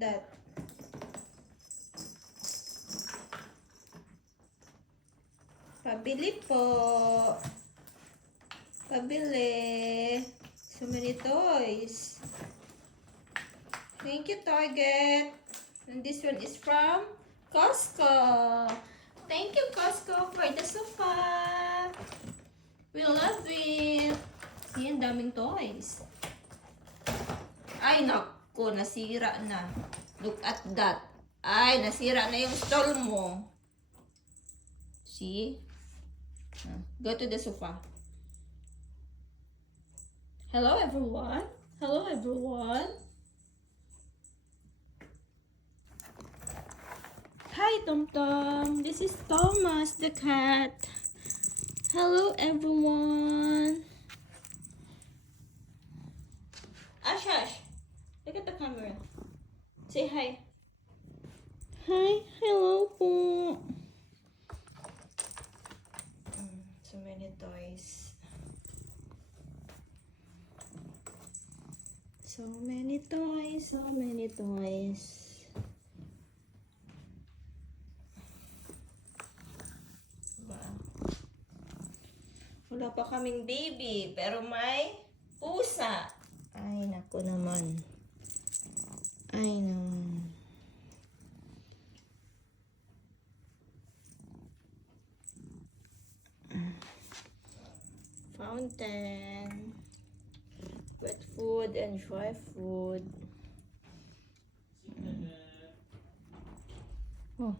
that. Pabili po. Pabili. So many toys. Thank you, Target. And this one is from Costco. Thank you, Costco, for the sofa. We love it. See, ang daming toys. Ay, naku, nasira na. Look at that. Ay, nasira na yung stall mo. See? Go to the sofa. Hello, everyone. Hello, everyone. Hi, Tom Tom. This is Thomas the cat. Hello, everyone. Ash, Ash. Look at the camera. Say hi. Hi. Hello po. So many toys. So many toys. So many toys. Wala pa kaming baby, pero may pusa. Ay, naku naman. Ay, naman. Fountain. Wet food and dry food. Oh.